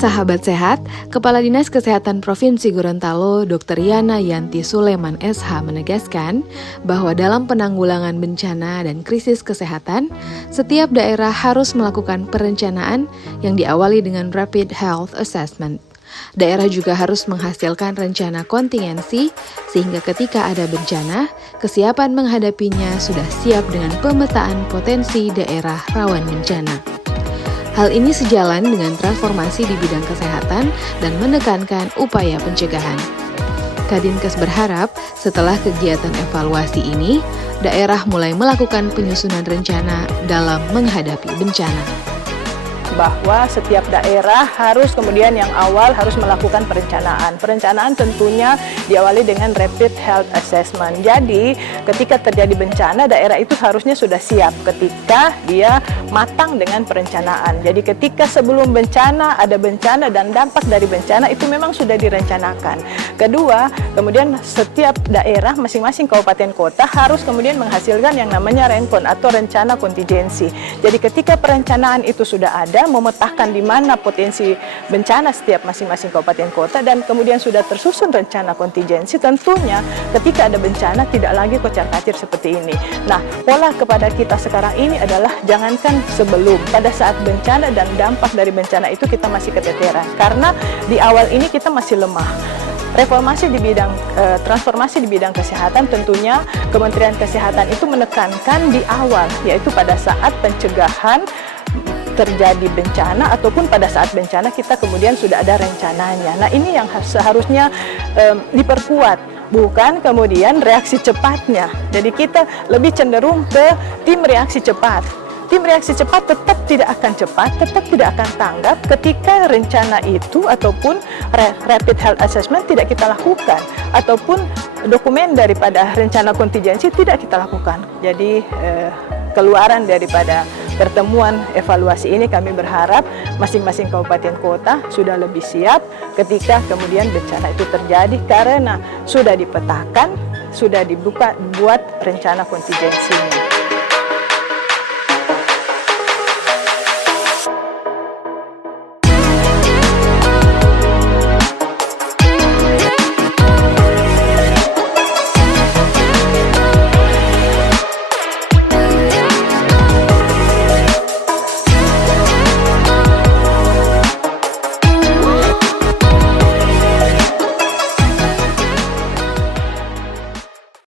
Sahabat sehat, Kepala Dinas Kesehatan Provinsi Gorontalo, Dr. Yana Yanti Suleman SH menegaskan bahwa dalam penanggulangan bencana dan krisis kesehatan, setiap daerah harus melakukan perencanaan yang diawali dengan Rapid Health Assessment. Daerah juga harus menghasilkan rencana kontingensi sehingga ketika ada bencana, kesiapan menghadapinya sudah siap dengan pemetaan potensi daerah rawan bencana. Hal ini sejalan dengan transformasi di bidang kesehatan dan menekankan upaya pencegahan. Kadinkes berharap setelah kegiatan evaluasi ini, daerah mulai melakukan penyusunan rencana dalam menghadapi bencana. Bahwa setiap daerah harus kemudian yang awal harus melakukan perencanaan. Perencanaan tentunya diawali dengan Rapid Health Assessment. Jadi ketika terjadi bencana, daerah itu harusnya sudah siap ketika dia matang dengan perencanaan. Jadi ketika sebelum bencana, ada bencana dan dampak dari bencana itu memang sudah direncanakan. Kedua, kemudian setiap daerah masing-masing kabupaten kota harus kemudian menghasilkan yang namanya renkon atau rencana kontingensi. Jadi ketika perencanaan itu sudah ada, memetakan di mana potensi bencana setiap masing-masing kabupaten kota dan kemudian sudah tersusun rencana kontingensi, tentunya ketika ada bencana tidak lagi kocar-kacir seperti ini. Nah, pola kepada kita sekarang ini adalah jangankan sebelum, pada saat bencana dan dampak dari bencana itu kita masih keteteran karena di awal ini kita masih lemah. Reformasi di bidang transformasi di bidang kesehatan tentunya Kementerian Kesehatan itu menekankan di awal, yaitu pada saat pencegahan terjadi bencana ataupun pada saat bencana kita kemudian sudah ada rencananya. Nah, ini yang seharusnya diperkuat, bukan kemudian reaksi cepatnya. Jadi kita lebih cenderung ke tim reaksi cepat. Tim reaksi cepat tetap tidak akan cepat, tetap tidak akan tanggap ketika rencana itu ataupun Rapid Health Assessment tidak kita lakukan ataupun dokumen daripada rencana kontingensi tidak kita lakukan. Jadi keluaran daripada pertemuan evaluasi ini kami berharap masing-masing kabupaten kota sudah lebih siap ketika kemudian bencana itu terjadi karena sudah dipetakan, sudah dibuat rencana kontingensinya.